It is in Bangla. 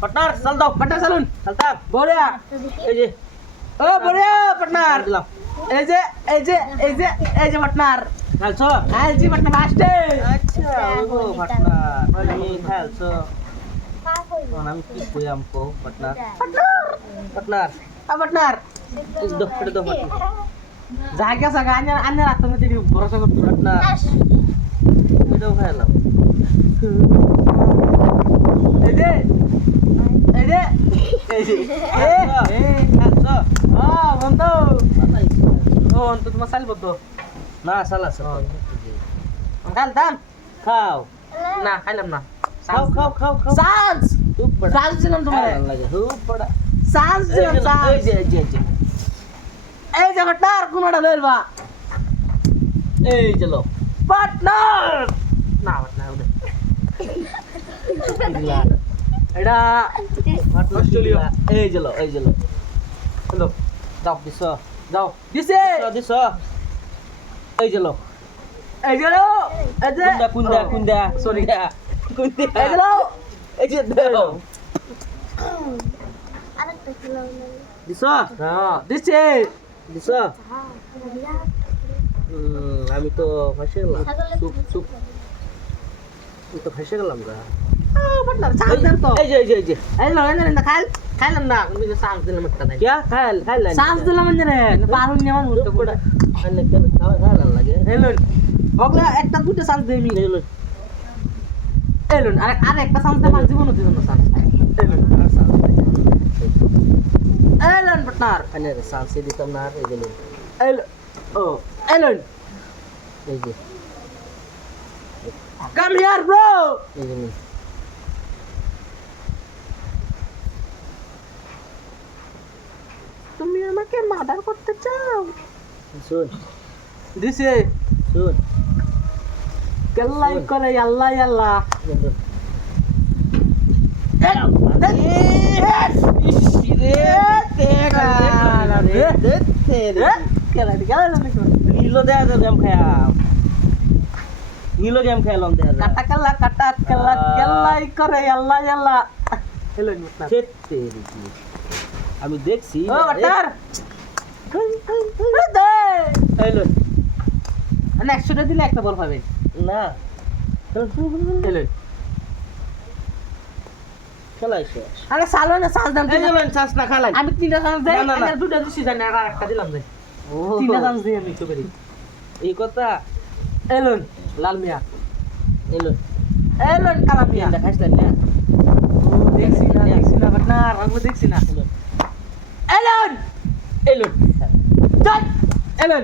পার্টনার চল দাও, পার্টনার চালুন। চলতাম বড়িয়া এই যে ও বড়িয়া পার্টনার দিলাম এই যে এই যে এই যে এই যে পার্টনার খেলছো আইজি পার্টনার ফার্স্টে আচ্ছা ওগো পার্টনার আমি খেলছো আমি কি কইলাম কো পার্টনার পার্টনার পার্টনার দো ফটো দো পার্টনার জায়গা জায়গা আন্য আন্য রাখতে মধ্যে ভরসা করতে পার্টনার এটাও খেলাম এই যে এই যে এই যে এই খেলছো বন্ধু ও অন্ত তোমার সাইল বন্ধু না সালা সালা খেলতাম খাও না খাইলাম না খাও খাও খাও খাও চান্স খুব বড় চান্স দিলাম তোমার লাগে খুব বড় চান্স দিলাম এই চান্স যে এই যে এই যে পার্টনার কোনটা লইবা এই চলো পার্টনার না পার্টনার ওটা এটা অস্ট্রেলিয়া এই চলো হ্যালো যাও দিছ যাও দিছে দিছ এই চলো এই যে এই যে কুন্দা Sorry. কুন্দা এই যে এই যে দাও দিছ হ্যাঁ দিছে দিছ আমি তো ফাঁসে গেলাম চুপ চুপ আমি তো ফাঁসে গেলাম গা পার্টনার চান্স দেন তো এই যে এই লো না খাইলাম না তুমি যে চান্স দিলাম একটা নাই क्या खाल खाल চান্স দিলাম মানে রে পারুন নেওয়ার মতো বড় খালে কেন খাওয়া খাওয়া লাগে এলো ওগুলা একটা দুটো চান্স দেই মি এলো এলো আর একটা চান্স দে আমার জীবনে দিবেন না চান্স এলো এলো পার্টনার খালে সানসে দিতাম না এই যে এলো ও এলো এই যে কাম হিয়ার ব্রো এই যে তুমি আমাকে মার্ডার করতে চাও শুন দিছে শুন কেল্লাই করে আল্লাহ আল্লাহ नीलो दे दे गेम खाया नीलो गेम खेलम दे কাটা কালা কাটা কালা কেল্লাই করে আল্লাহ আল্লাহ হেলো পার্টনার ছেট তেরি কি আমি দেখছি ও পার্টনার হ্যালো মানে 100টা দিলে একটা বল পাবে না হেলো খেলাই শেষ আরে সালো না চান্স দাম এই গেলেন চান্স না খেলাই আমি তিনটা চান্স দেই না, না, না। আর দুটো দিছি জানি আর একটা দিলাম যাই ও তিনটা চান্স দেই আমি তো করি এই কথা এলন লাল মিয়া এলো এলন কালা মিয়া দেখাইছ না দেখছি না পার্টনার আমি দেখছি না এলন এলো চল এলন